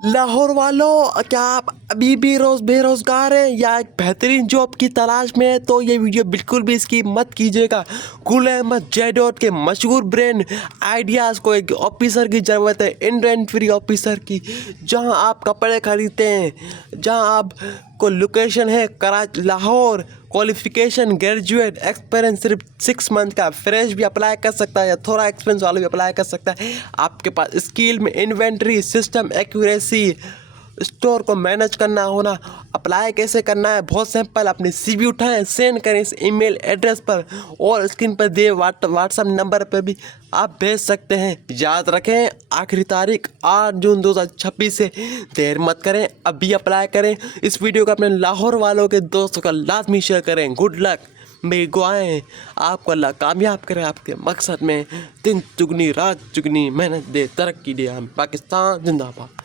लाहौर वालों, क्या आप अभी भी बेरोज़गार हैं या एक बेहतरीन जॉब की तलाश में है? तो ये वीडियो बिल्कुल भी इसकी मत कीजिएगा। गुल अहमद जेडॉट के मशहूर ब्रांड आइडियाज़ को एक ऑफिसर की ज़रूरत है, इन्वेंटरी ऑफिसर की, जहां आप कपड़े खरीदते हैं, जहां आप को लोकेशन है Karachi Lahore. Qualification graduate, experience सिर्फ 6 मंथ का, फ्रेश भी अप्लाई कर सकता है या थोड़ा एक्सपीरियंस वाला भी अप्लाई कर सकता है। आपके पास स्किल में इन्वेंटरी सिस्टम एक्यूरेसी, स्टोर को मैनेज करना होना। अप्लाई कैसे करना है? बहुत सिंपल, अपनी CV उठाएं, सेंड करें इस ईमेल एड्रेस पर और स्क्रीन पर दिए व्हाट्सएप नंबर पर भी आप भेज सकते हैं। याद रखें, आखिरी तारीख 8 जून 2026 है। देर मत करें, अभी अप्लाई करें। इस वीडियो को अपने लाहौर वालों के दोस्तों का लाजमी शेयर करें। गुड लक, मेरी दुआएं आपको अल्लाह कामयाब करें आपके मकसद में। दिन चुगनी रात चुगनी मेहनत दे, तरक्की दे। हम पाकिस्तान जिंदाबाद।